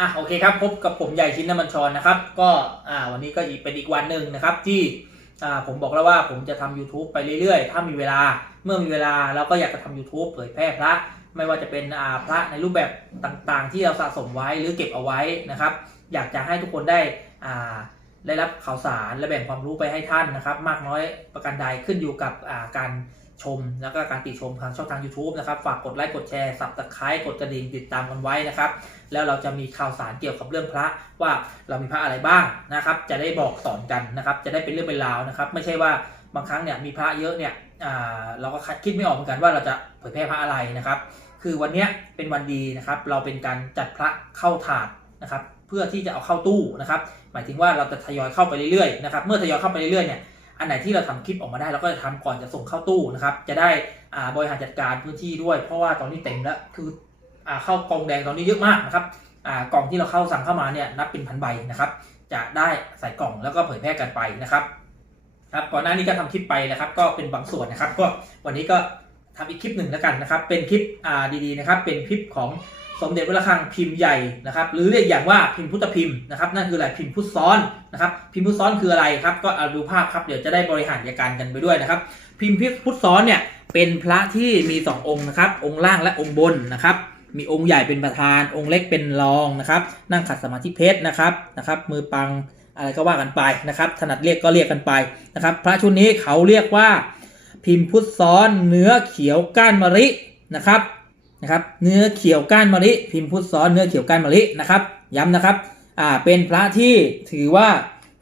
อะโอเคครับพบกับผมใหญ่ชินน้ำมันชรนะครับ ก็อ่าวันนี้ก็อีกเป็นอีกวันหนึ่งนะครับ ที่อ่าผมบอกแล้วว่าผมจะทำ YouTube ไปเรื่อยๆ ถ้ามีเวลาเมื่อมีเวลาเราก็อยากจะทำ YouTube เผยแพร่พระ ไม่ว่าจะเป็นอ่าพระในรูปแบบต่างๆ ที่เราสะสมไว้หรือเก็บเอาไว้นะครับ อยากจะให้ทุกคนได้อ่าได้รับข่าวสารและแบ่งความรู้ไปให้ท่านนะครับ มากน้อยประการใดขึ้นอยู่กับอ่าการ ชมแล้วก็การติชมทางช่องทาง YouTube นะครับ ฝากกดไลค์กดแชร์สับตะไคร้กดกระดิ่งติดตามกันไว้นะครับ แล้วเราจะมีข่าวสารเกี่ยวกับเรื่องพระว่าเรามีพระอะไรบ้างนะครับ จะได้บอกสอนกันนะครับ จะได้เป็นเรื่องเป็นราวนะครับ ไม่ใช่ว่าบางครั้งเนี่ยมีพระเยอะเนี่ยอ่าเราก็คิดไม่ออกเหมือนกันว่าเราจะเผยแพร่พระอะไรนะครับ คือวันนี้เป็นวันดีนะครับ เราเป็นการจัดพระเข้าถาดนะครับ เพื่อที่จะเอาเข้าตู้นะครับ หมายถึงว่าเราจะทยอยเข้าไปเรื่อยๆนะครับ เมื่อทยอยเข้าไปเรื่อยๆเนี่ย อันไหนที่เราทำคลิปออกมาได้เราก็จะทำก่อนจะส่งเข้าตู้นะครับ จะได้อ่าบริหารจัดการพื้นที่ด้วย เพราะว่าตอนนี้เต็มแล้วคืออ่าเข้ากองแดงตอนนี้เยอะมากนะครับอ่ากล่องที่เราเข้าสั่งเข้ามาเนี่ยนับเป็นพันใบนะครับ จะได้ใส่กล่องแล้วก็เผยแพร่กันไปนะครับครับก่อนหน้านี้ก็ทำคลิปไปนะครับ ก็เป็นบางส่วนนะครับก็วันนี้ก็ ทำอีกคลิปหนึ่งแล้วกันนะครับ เป็นคลิปอ่าดีๆนะครับ เป็นคลิปของสมเด็จพระระฆังพิมพ์ใหญ่นะครับ หรือเรียกอย่างว่าพิมพ์พุทธพิมพ์นะครับ นั่นคืออะไรพิมพ์พุทธซ้อนนะครับ พิมพ์พุทธซ้อนคืออะไรครับ ก็เอาดูภาพครับ เดี๋ยวจะได้บริหารจัดการกันไปด้วยนะครับ พิมพ์พุทธซ้อนเนี่ยเป็นพระที่มีสององค์นะครับ องค์ล่างและองค์บนนะครับ มีองค์ใหญ่เป็นประธาน องค์เล็กเป็นรองนะครับ นั่งขัดสมาธิเพชรนะครับ นะครับ มือปังอะไรก็ว่ากันไปนะครับ ถนัดเรียกก็เรียกกันไปนะครับ พระชุดนี้เขาเรียกว่า พิมพ์พุทธซ้อนเนื้อเขียวก้านมะลินะครับนะครับ เนื้อเขียวก้านมะลิพิมพ์พุทธซ้อนเนื้อเขียวก้านมะลินะครับ ย้ำนะครับอ่าเป็นพระที่ถือว่า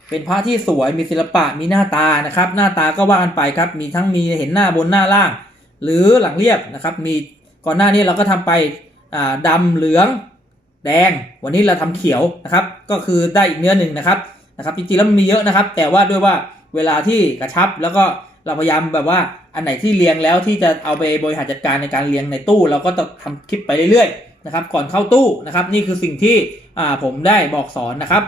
เป็นพระที่สวยมีศิลปะมีหน้าตานะครับ หน้าตาก็ว่ากันไปครับ มีทั้งมีเห็นหน้าบนหน้าล่าง หรือหลังเรียบนะครับ มีก่อนหน้านี้เราก็ทำไปอ่าดำเหลืองแดง วันนี้เราทำเขียวนะครับ ก็คือได้อีกเนื้อหนึ่งนะครับนะครับจริงๆแล้วมันมีเยอะนะครับ แต่ว่าด้วยว่าเวลาที่กระชับแล้วก็ เราพยายามแบบว่าอันไหนที่เรียงแล้วที่จะเอาไปบริหารจัดการในการเรียงในตู้ เราก็ต้องทำคลิปไปเรื่อยๆนะครับ ก่อนเข้าตู้นะครับ นี่คือสิ่งที่ผมได้บอกสอนนะครับ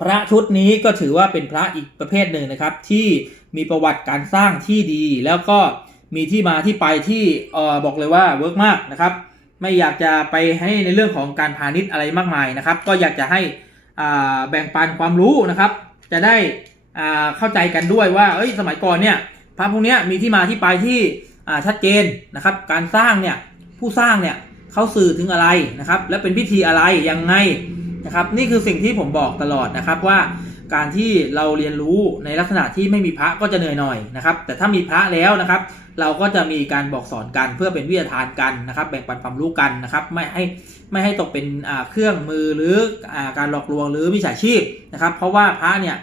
พระชุดนี้ก็ถือว่าเป็นพระอีกประเภทหนึ่งนะครับ ที่มีประวัติการสร้างที่ดีแล้วก็มีที่มาที่ไปที่ออบอกเลยว่าเวิร์กมากนะครับ ไม่อยากจะไปให้ในเรื่องของการพาณิชย์อะไรมากมายนะครับ ก็อยากจะให้แบ่งปันความรู้นะครับ จะได้ เข้าใจกันด้วยว่าเอ้ยสมัยก่อนเนี่ยพระพวกนี้มีที่มาที่ไปที่ชัดเจนนะครับ การสร้างเนี่ยผู้สร้างเนี่ยเขาสื่อถึงอะไรนะครับ และเป็นพิธีอะไรยังไงนะครับ นี่คือสิ่งที่ผมบอกตลอดนะครับว่าการที่เราเรียนรู้ในลักษณะที่ไม่มีพระก็จะเหนื่อยหน่อยนะครับ แต่ถ้ามีพระแล้วนะครับ เราก็จะมีการบอกสอนกันเพื่อเป็นวิทยาทานกันนะครับ แบ่งปันความรู้กันนะครับ ไม่ให้ไม่ให้ตกเป็นเครื่องมือหรืออการหลอกลวงหรือมิจฉาชีพนะครับ เพราะว่าพระเนี่ย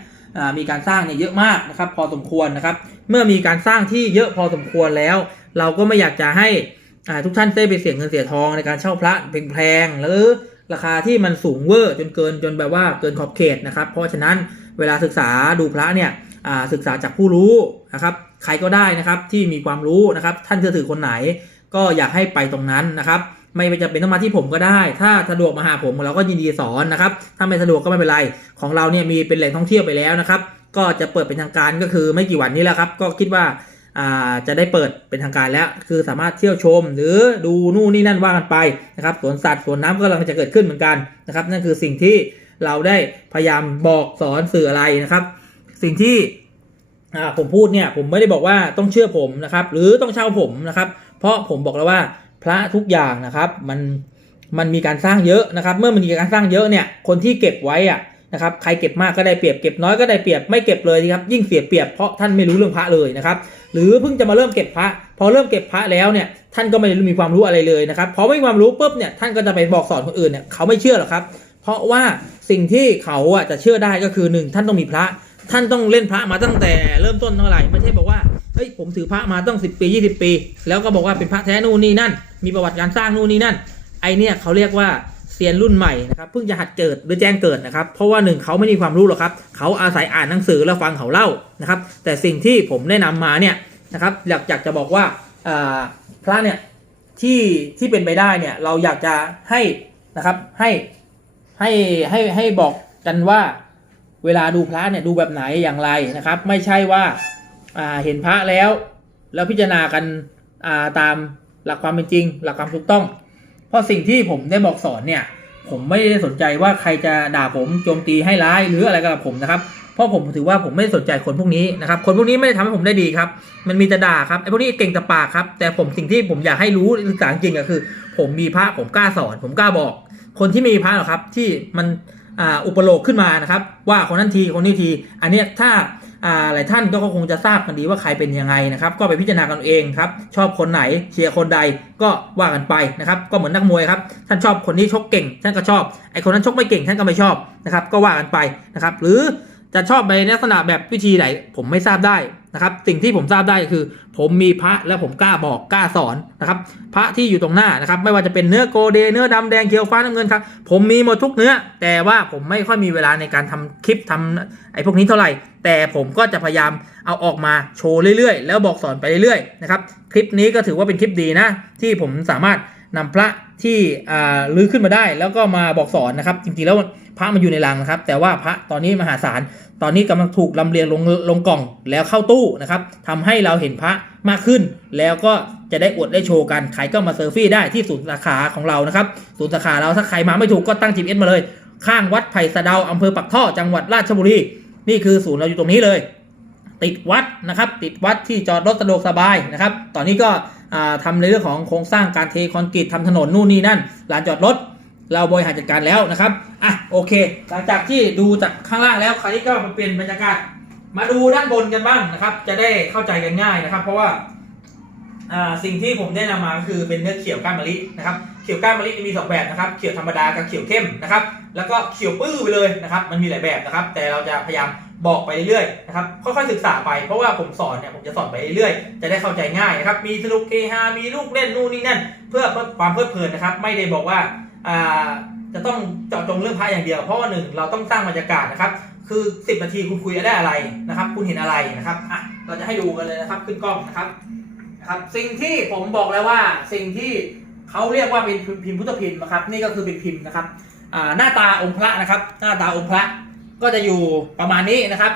มีการสร้างเนี่ยเยอะมากนะครับพอสมควรนะครับ เมื่อมีการสร้างที่เยอะพอสมควรแล้ว เราก็ไม่อยากจะให้ทุกท่านได้ไปเสียเงินเสียทองในการเช่าพระแพงๆหรือราคาที่มันสูงเวอร์จนเกินจนแบบว่าเกินขอบเขตนะครับ เพราะฉะนั้นเวลาศึกษาดูพระเนี่ยศึกษาจากผู้รู้นะครับ ใครก็ได้นะครับที่มีความรู้นะครับ ท่านเชื่อถือคนไหน ก็อยากให้ไปตรงนั้นนะครับ ไม่จำเป็นต้องมาที่ผมก็ได้ ถ้าสะดวกมาหาผมเราก็ยินดีสอนนะครับ ถ้าไม่สะดวกก็ไม่เป็นไร ของเราเนี่ยมีเป็นแหล่งท่องเที่ยวไปแล้วนะครับ ก็จะเปิดเป็นทางการก็คือไม่กี่วันนี้แหละครับ ก็คิดว่าาจะได้เปิดเป็นทางการแล้ว คือสามารถเที่ยวชม หรือดูนู่นนี่นั่นว่ากันไปนะครับ สวนสัตว์สวนน้ำก็กำลังจะเกิดขึ้นเหมือนกันนะครับ นั่นคือสิ่งที่เราได้พยายามบอกสอนสื่ออะไรนะครับ สิ่งที่ผมพูดเนี่ยผมไม่ได้บอกว่าต้องเชื่อผมนะครับ หรือต้องเช่าผมนะครับ เพราะผมบอกแล้วว่า พระทุกอย่างนะครับมันมันมีการสร้างเยอะนะครับ เมื่อมันมีการสร้างเยอะเนี่ยคนที่เก็บไว้อะนะครับใครเก็บมากก็ได้เปรียบเก็บน้อยก็ได้เปรียบไม่เก็บเลยครับยิ่งเสียเปรียบเพราะท่านไม่รู้เรื่องพระเลยนะครับหรือเพิ่งจะมาเริ่มเก็บพระ พอเริ่มเก็บพระแล้วเนี่ยท่านก็ไม่ได้มีความรู้อะไรเลยนะครับพอไม่มีความรู้ปุ๊บเนี่ยท่านก็จะไปบอกสอนคนอื่นเนี่ยเขาไม่เชื่อหรอกครับ เพราะว่าสิ่งที่เขาอะจะเชื่อได้ก็คือหนึ่งท่านต้องมีพระ ท่านต้องเล่นพระมาตั้งแต่เริ่มต้นเท่าไหร่ไม่ใช่บอกว่า ฮ้ยผมถือพระมาต้องสิบปียี่สิบปี แล้วก็บอกว่าเป็นพระแท้นู่นนี่นั่น มีประวัติการสร้างนู่นนี่นั่น ไอเนี่ยเขาเรียกว่าเซียนรุ่นใหม่นะครับเพิ่งจะหัดเกิดหรือแจ้งเกิดนะครับ เพราะว่าหนึ่งเขาไม่มีความรู้หรอกครับ เขาอาศัยอ่านหนังสือแล้วฟังเขาเล่านะครับ แต่สิ่งที่ผมแนะนำมาเนี่ยนะครับอยากอยากจะบอกว่าพระเนี่ยที่ที่เป็นไปได้เนี่ยเราอยากจะให้นะครับให้ให้ให้ให้บอกกันว่าเวลาดูพระเนี่ยดูแบบไหนอย่างไรนะครับ ไม่ใช่ว่า เห็นพระแล้ว แล้วพิจารณากันาตามหลักความเป็นจริง หลักความถูกต้อง เพราะสิ่งที่ผมได้บอกสอนเนี่ย ผมไม่ได้สนใจว่าใครจะด่าผมโจมตีให้ร้ายหรืออะไรกับผมนะครับเพราะผมถือว่าผมไม่ได้สนใจคนพวกนี้นะครับคนพวกนี้ไม่ได้ทำให้ผมได้ดีครับ มันมีแต่ด่าครับไอ้พวกนี้เก่งแต่ปากครับ แต่ผมสิ่งที่ผมอยากให้รู้ศึกษาจริงก็คือ ผมมีพระผมกล้าสอน ผมกล้าบอก คนที่มีพระหรอครับที่มันอ,อุปโลกขึ้นมานะครับ ว่าคนนั้นทีคนนี้ที อันเนี้ยถ้า หลายท่านก็คงจะทราบกันดีว่าใครเป็นยังไงนะครับ ก็ไปพิจารณากันเองครับ ชอบคนไหนเชียร์คนใดก็ว่ากันไปนะครับ ก็เหมือนนักมวยครับท่านชอบคนนี้ชกเก่งท่านก็ชอบไอคนนั้นชกไม่เก่งท่านก็ไม่ชอบนะครับ ก็ว่ากันไปนะครับ หรือ จะชอบในลักษณะแบบวิธีไหน ผมไม่ทราบได้นะครับ สิ่งที่ผมทราบได้คือ ผมมีพระและผมกล้าบอกกล้าสอนนะครับ พระที่อยู่ตรงหน้านะครับ ไม่ว่าจะเป็นเนื้อโกเดเนื้อดำแดงเขียวฟ้าน้ำเงินครับ ผมมีหมดทุกเนื้อ แต่ว่าผมไม่ค่อยมีเวลาในการทำคลิปทำไอ้พวกนี้เท่าไหร่ แต่ผมก็จะพยายามเอาออกมาโชว์เรื่อยๆ แล้วบอกสอนไปเรื่อยๆนะครับ คลิปนี้ก็ถือว่าเป็นคลิปดีนะ ที่ผมสามารถนำพระที่อ่าลื้อขึ้นมาได้ แล้วก็มาบอกสอนนะครับ จริงๆแล้ว พระมันอยู่ในรังนะครับ แต่ว่าพระตอนนี้มหาศาล ตอนนี้กำลังถูกลำเลียงลงลงกล่องแล้วเข้าตู้นะครับทำให้เราเห็นพระมากขึ้น แล้วก็จะได้อวดได้โชว์กันใครก็มาเซอร์ฟี่ได้ที่ศูนย์สาขาของเรานะครับศูนย์สาขาเราถ้าใครมาไม่ถูกก็ตั้ง GPS มาเลย ข้างวัดไผ่สะเดาอำเภอปักท่อจังหวัดราชบุรีนี่คือศูนย์เราอยู่ตรงนี้เลย ติดวัดนะครับ ติดวัดที่จอดรถสะดวกสบายนะครับ ตอนนี้ก็อ่าทำในเรื่องของโครงสร้างการเทคอนกรีตทำถนนนู่นนี่นั่นลานจอดรถ เราบริหารจัดการแล้วนะครับอะโอเค หลังจากที่ดูจากข้างล่างแล้วคราวนี้ก็มาเปลี่ยนบรรยากาศ มาดูด้านบนกันบ้างนะครับ จะได้เข้าใจกันง่ายนะครับ เพราะว่าสิ่งที่ผมได้นำมาก็คือเป็นเนื้อเขียวก้านมะลินะครับเขียวก้านมะลิมีสองแบบนะครับเขียวธรรมดากับเขียวเข้มนะครับแล้วก็เขียวปื้อไปเลยนะครับ มันมีหลายแบบนะครับ แต่เราจะพยายามบอกไปเรื่อยๆนะครับค่อยๆศึกษาไปเพราะว่าผมสอนเนี่ยผมจะสอนไปเรื่อยๆจะได้เข้าใจง่ายนะครับมีสนุกเฮฮามีลูกเล่นนู่นนี่นั่น เพื่อความเพลิดเพลินนะครับ ไม่ได้บอกว่า จะต้องเจาะจงเรื่องพระอย่างเดียว เพราะว่าหนึ่งเราต้องสร้างบรรยากาศนะครับ คือ 10 นาทีคุณคุยได้อะไรนะครับ คุณเห็นอะไรนะครับอะเราจะให้ดูกันเลยนะครับขึ้นกล้องนะครับนะครับสิ่งที่ผมบอกแล้วว่าสิ่งที่เขาเรียกว่าเป็นพิมพ์พุทธพิมพ์นะครับ นี่ก็คือเป็นพิมพ์นะครับอ่าหน้าตาองค์พระนะครับ หน้าตาองค์พระก็จะอยู่ประมาณนี้นะครับ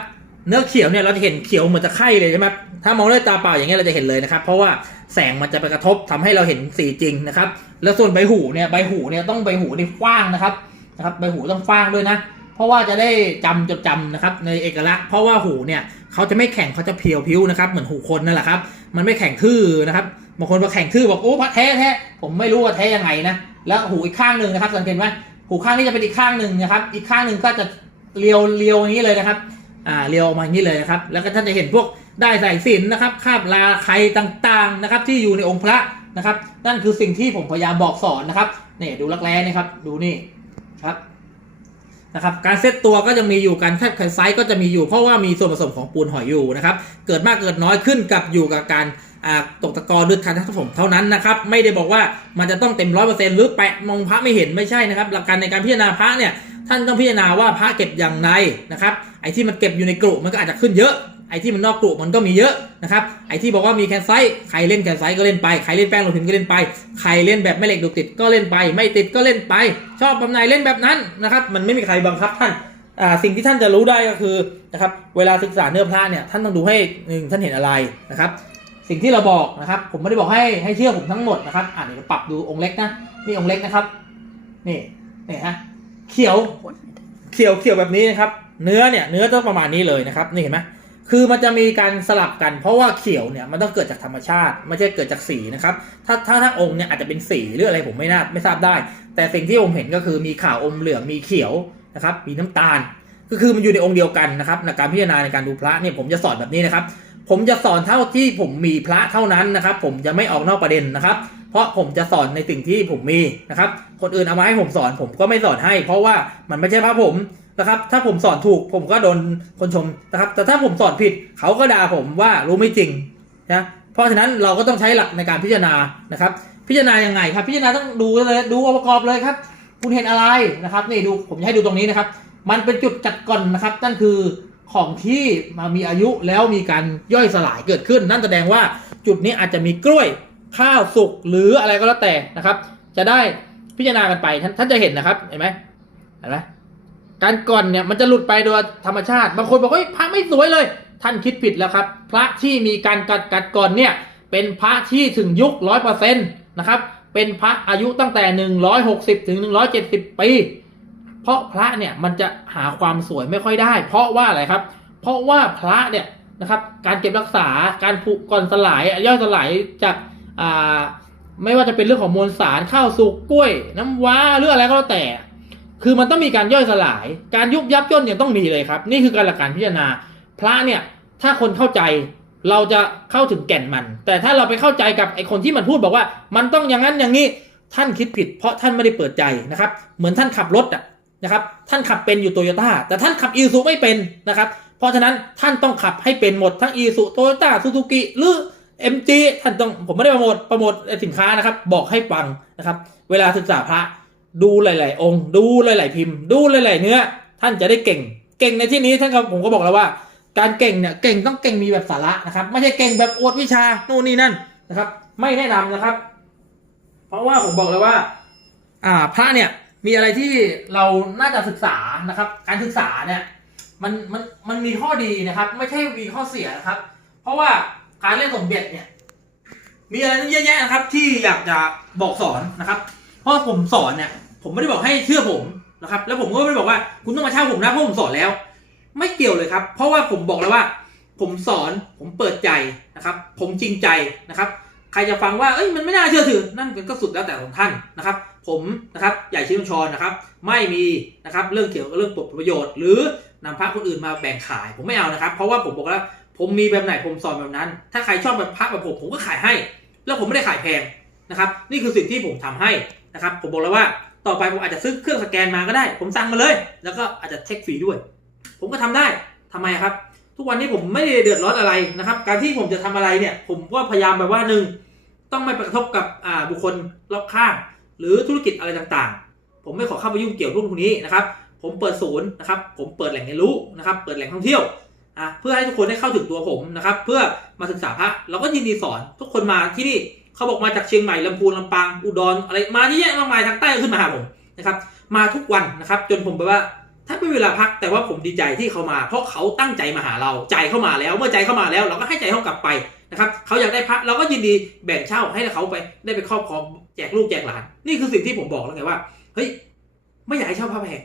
เนื้อเขียวเนี่ยเราจะเห็นเขียวเหมือนจะไข่เลยใช่ไหมถ้ามองด้วยตาเปล่าอย่างเงี้ยเราจะเห็นเลยนะครับ เพราะว่า แสงมันจะไปกระทบทำให้เราเห็นสีจริงนะครับ แล้วส่วนใบหูเนี่ยใบหูเนี่ยต้องใบหูนี่กว้างนะครับนะครับใบหูต้องฟ้างด้วยนะเพราะว่าจะได้จำจดจำนะครับในเอกลักษณ์เพราะว่าหูเนี่ยเขาจะไม่แข็งเขาจะเพียวพิ้วนะครับเหมือนหูคนนั่นแหละครับ มันไม่แข็งทื่อนะครับบางคนมาแข็งทื่อบอกโอ้พระแท้แท้ผมไม่รู้ว่าแท้ยังไงนะแล้วหูอีกข้างหนึ่งนะครับสังเกตไหมหูข้างนี้จะเป็นอีกข้างหนึ่งนะครับ อีกข้างหนึ่งก็จะเรียวเรียวอย่างนี้เลยนะครับอ่าเรียวออกมาอย่างนี้เลยนะครับ แล้วก็ท่านจะเห็นพวก ได้ใส่สินนะครับคาบลาไข่ต่างๆนะครับ ที่อยู่ในองค์พระนะครับ นั่นคือสิ่งที่ผมพยายามบอกสอนนะครับเนี่ยดูลักแร้นี่ครับ ดูนี่ครับนะครับการเซตตัวก็จะมีอยู่การแคบไซส์ก็จะมีอยู่เพราะว่ามีส่วนผสมของปูนหอยอยู่นะครับ เกิดมากเกิดน้อยขึ้นกับอยู่กับการตกตะกอนหรือการทับถมเท่านั้นนะครับ ไม่ได้บอกว่ามันจะต้องเต็มร้อยเปอร์เซ็นต์หรือแปะมองพระไม่เห็นไม่ใช่นะครับ หลักการในการพิจารณาพระเนี่ยท่านต้องพิจารณาว่าพระเก็บอย่างไรนะครับไอ้ที่มันเก็บอยู่ในกรุมันก็อาจจะขึ้นเยอะ ไอ้ที่มันนอกกรุมันก็มีเยอะนะครับไอ้ที่บอกว่ามีแคนไซต์ใครเล่นแคนไซต์ก็เล่นไปใครเล่นแป้งโลหินก็เล่นไปใครเล่นแบบไม่เหล็กดูดติดก็เล่นไป ไม่ติดก็เล่นไป ชอบแบบไหนเล่นแบบนั้นนะครับมันไม่มีใครบังคับท่านอ่าสิ่งที่ท่านจะรู้ได้ก็คือนะครับเวลาศึกษาเนื้อพระเนี่ยท่านต้องดูให้หนึ่งท่านเห็นอะไรนะครับสิ่งที่เราบอกนะครับ ผมไม่ได้บอกให้ให้เชื่อผมทั้งหมดนะครับอ่านี่เราปรับดูองค์เล็กนะนี่องค์เล็กนะครับนี่นี่ฮะเขียวเขียวเขียวแบบนี้นะครับ เนื้อเนี่ยเนื้อต้องประมาณนี้เลยนะครับนี่เห็นไหม คือมันจะมีการสลับกัน เพราะว่าเขียวเนี่ยมันต้องเกิดจากธรรมชาติ ไม่ใช่เกิดจากสีนะครับ ถ้าถ้าถ้าองค์เนี่ยอาจจะเป็นสีหรืออะไรผมไม่น่าไม่ทราบได้ แต่สิ่งที่ผมเห็นก็คือมีขาวอมเหลืองมีเขียวนะครับมีน้ำตาล ก็คือมันอยู่ในองค์เดียวกันนะครับในการพิจารณาในการดูพระเนี่ยผมจะสอนแบบนี้นะครับผมจะสอนเท่าที่ผมมีพระเท่านั้นนะครับ ผมจะไม่ออกนอกประเด็นนะครับ เพราะผมจะสอนในสิ่งที่ผมมีนะครับ คนอื่นเอามาให้ผมสอนผมก็ไม่สอนให้ เพราะว่ามันไม่ใช่พระผม นะครับ ถ้าผมสอนถูกผมก็โดนคนชมนะครับ แต่ถ้าผมสอนผิดเขาก็ด่าผมว่ารู้ไม่จริงนะ เพราะฉะนั้นเราก็ต้องใช้หลักในการพิจารณานะครับ พิจารณายังไงครับ พิจารณาต้องดูเลยดูองค์ประกอบเลยครับ คุณเห็นอะไรนะครับ นี่ดูผมจะให้ดูตรงนี้นะครับ มันเป็นจุดจัดก่อนนะครับ นั่นคือของที่มามีอายุแล้วมีการย่อยสลายเกิดขึ้น นั่นแสดงว่าจุดนี้อาจจะมีกล้วยข้าวสุกหรืออะไรก็แล้วแต่นะครับ จะได้พิจารณากันไปท่านท่านจะเห็นนะครับเห็นไหมเห็นไหม การก่อนเนี่ยมันจะหลุดไปโดยธรรมชาติ บางคนบอกเฮ้ยพระไม่สวยเลย ท่านคิดผิดแล้วครับ พระที่มีการกัดกัดก่อนเนี่ยเป็นพระที่ถึงยุคร้อยเปอร์เซ็นต์นะครับ เป็นพระอายุตั้งแต่160ถึง170ปี เพราะพระเนี่ยมันจะหาความสวยไม่ค่อยได้ เพราะว่าอะไรครับ เพราะว่าพระเนี่ยนะครับการเก็บรักษาการผุก่อนสลายย่อยสลายจากอ่าไม่ว่าจะเป็นเรื่องของมวลสารข้าวสุกกล้วย น้ำว้าหรืออะไรก็แล้วแต่ คือมันต้องมีการย่อยสลาย การยุบยับย่นเนี่ยต้องมีเลยครับ นี่คือการหลักการพิจารณา พระเนี่ยถ้าคนเข้าใจเราจะเข้าถึงแก่นมัน แต่ถ้าเราไปเข้าใจกับไอคนที่มันพูดบอกว่า มันต้องอย่างนั้นอย่างนี้ท่านคิดผิด เพราะท่านไม่ได้เปิดใจนะครับ เหมือนท่านขับรถอะนะครับ ท่านขับเป็นอยู่โตโยต้าแต่ท่านขับอีซูไม่เป็นนะครับ เพราะฉะนั้นท่านต้องขับให้เป็นหมดทั้งอีซูโตโยต้าซูซูกิหรือ MG ท่านต้องผมไม่ได้โปรโมทโปรโมทสินค้านะครับ บอกให้ฟังนะครับ เวลาศึกษาพระ ดูหลาย ๆ องค์ ดูหลาย ๆ พิมพ์ ดูหลาย ๆ เนื้อ ท่านจะได้เก่ง เก่งในที่นี้ท่านก็ผมก็บอกแล้วว่า การเก่งเนี่ยเก่งต้องเก่งมีแบบสาระนะครับ ไม่ใช่เก่งแบบอวดวิชานู่นนี่นั่นนะครับ ไม่แนะนำนะครับ เพราะว่าผมบอกเลยว่า อ่าพระเนี่ยมีอะไรที่เราน่าจะศึกษานะครับ การศึกษาเนี่ยมันมันมันมีข้อดีนะครับ ไม่ใช่มีข้อเสียนะครับ เพราะว่าการเล่นสมเด็จเนี่ยมีอะไรเยอะแยะนะครับ ที่อยากจะบอกสอนนะครับ เพราะผมสอนเนี่ย ผมไม่ได้บอกให้เชื่อผมนะครับ แล้วผมก็ไม่ได้บอกว่าคุณต้องมาเช่าผมนะเพราะผมสอนแล้ว ไม่เกี่ยวเลยครับ เพราะว่าผมบอกแล้วว่า ผมสอนผมเปิดใจนะครับ ผมจริงใจนะครับ ใครจะฟังว่าเอ้ยมันไม่น่าเชื่อถือนั่นเป็นก็สุดแล้วแต่ของท่านนะครับ ผมนะครับใหญ่ชิมชอนนะครับ ไม่มีนะครับเรื่องเกี่ยวกับเรื่องผลประโยชน์ หรือนำพระคนอื่นมาแบ่งขายผมไม่เอานะครับ เพราะว่าผมบอกแล้วผมมีแบบไหนผมสอนแบบนั้น ถ้าใครชอบแบบพระแบบผมผมก็ขายให้ แล้วผมไม่ได้ขายแพงนะครับ นี่คือสิ่งที่ผมทำให้นะครับ ผมบอกแล้วว่า ต่อไปผมอาจจะซื้อเครื่องสแกนมาก็ได้ ผมสั่งมาเลย แล้วก็อาจจะเช็คฟรีด้วย ผมก็ทำได้ทำไมครับ ทุกวันนี้ผมไม่ได้เดือดร้อนอะไรนะครับ การที่ผมจะทำอะไรเนี่ย ผมก็พยายามแบบว่าหนึ่งต้องไม่ไปกระทบกับบุคคลรอบข้าง หรือธุรกิจอะไรต่างๆ ผมไม่ขอเข้าไปยุ่งเกี่ยวรุ่นพวกนี้นะครับ ผมเปิดศูนย์นะครับ ผมเปิดแหล่งเรียนรู้นะครับ เปิดแหล่งท่องเที่ยวอะเพื่อให้ทุกคนได้เข้าถึงตัวผมนะครับ เพื่อมาศึกษาพระเราก็ยินดีสอนทุกคนมาที่นี่ เขาบอกมาจากเชียงใหม่ลำพูนลำปางอุดรอะไรมาเยอะแยะมากมายทางใต้ก็ขึ้นมาหาผมนะครับ มาทุกวันนะครับ จนผมแบบว่าถ้าไม่มีเวลาพักแต่ว่าผมดีใจที่เขามา เพราะเขาตั้งใจมาหาเราใจเข้ามาแล้ว เมื่อใจเข้ามาแล้ว เราก็ให้ใจเขากลับไปนะครับเขาอยากได้พักเราก็ยินดีแบ่งเช่าให้เขาไปได้ไปครอบครองแจกลูกแจกหลาน นี่คือสิ่งที่ผมบอกแล้วไงว่าเฮ้ยไม่อยากให้เช่าพระแพง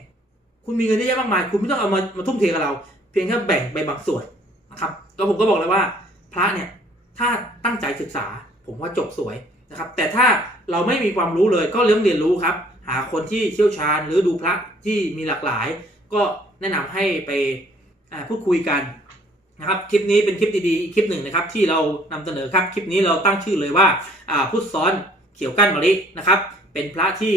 คุณมีเงินเยอะแยะมากมาย คุณไม่ต้องเอามามาทุ่มเทกับเรา เพียงแค่แบ่งไปบางส่วนนะครับแล้วผมก็บอกเลยว่า พระเนี่ยถ้าตั้งใจศึกษา ผมว่าจบสวยนะครับ แต่ถ้าเราไม่มีความรู้เลยก็เริ่มเรียนรู้ครับ หาคนที่เชี่ยวชาญหรือดูพระที่มีหลากหลาย ก็แนะนำให้ไปพูดคุยกันนะครับคลิปนี้เป็นคลิปดีๆอีกคลิปหนึ่งนะครับที่เรานำเสนอครับคลิปนี้เราตั้งชื่อเลยว่าพุทธซ้อนเขียวกั้นมะลินะครับเป็นพระที่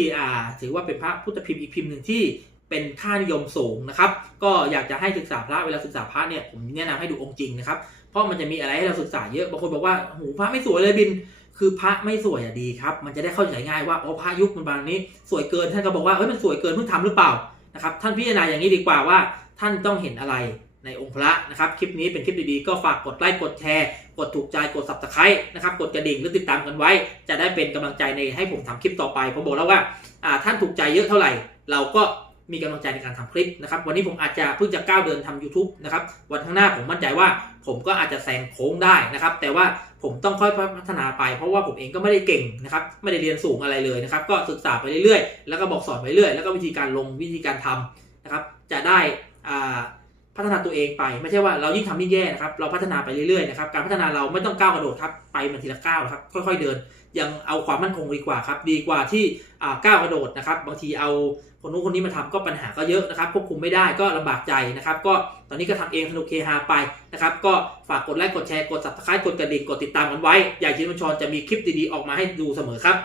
ถือว่าเป็นพระพุทธพิมพ์อีกพิมพ์หนึ่งที่เป็นค่านิยมสูงนะครับ ก็อยากจะให้ศึกษาพระเวลาศึกษาพระเนี่ยผมแนะนำให้ดูองค์จริงนะครับ เพราะมันจะมีอะไรให้เราศึกษาเยอะบางคนบอกว่าหูพระไม่สวยเลยบิน คือพระไม่สวยอะดีครับ มันจะได้เข้าใจง่ายว่าอ๋อพระยุคมันบางนี้ สวยเกินท่านก็บอกว่าเฮ้ยมันสวยเกินเพิ่งทำหรือเปล่านะครับท่านพิจารณาอย่างนี้ดีกว่าว่า ท่านต้องเห็นอะไรในองค์พระนะครับ คลิปนี้เป็นคลิปดีๆ ก็ฝากกดไลค์ กดแชร์ กดถูกใจ กด subscribe นะครับ กดกระดิ่งหรือติดตามกันไว้ จะได้เป็นกำลังใจในให้ผมทำคลิปต่อไป ผมบอกแล้วว่าอ่าท่านถูกใจเยอะเท่าไหร่ เราก็ มีกำลังใจในการทำคลิปนะครับ วันนี้ผมอาจจะเพิ่งจะก้าวเดินทำ YouTube นะครับ วันข้างหน้าผมมั่นใจว่า ผมก็อาจจะแซงโค้งได้นะครับ แต่ว่าผมต้องค่อยพัฒนาไป เพราะว่าผมเองก็ไม่ได้เก่งนะครับ ไม่ได้เรียนสูงอะไรเลยนะครับ ก็ศึกษาไปเรื่อยๆ แล้วก็บอกสอนไปเรื่อยแล้วก็วิธีการลงวิธีการทำนะครับ จะได้อ่าพัฒนาตัวเองไปไม่ใช่ว่าเรายิ่งทำยิ่งแย่นะครับ เราพัฒนาไปเรื่อยๆนะครับ การพัฒนาเราไม่ต้องก้าวกระโดดครับ ไปมันทีละก้าวครับ ค่อยๆเดิน ยังเอาความมั่นคงดีกว่าครับ ดีกว่าที่ก้าวกระโดดนะครับ บางทีเอาคนนู้นคนนี้มาทำก็ปัญหาก็เยอะนะครับควบคุมไม่ได้ก็ลำบากใจนะครับ ก็ตอนนี้ก็ทำเองสนุกเฮฮาไปนะครับ ก็ฝากกดไลค์กดแชร์กดซับสไครต์กดกระดิ่งกดติดตามกันไว้ อยากชินบัญชรจะมีคลิปดีๆออกมาให้ดูเสมอครับ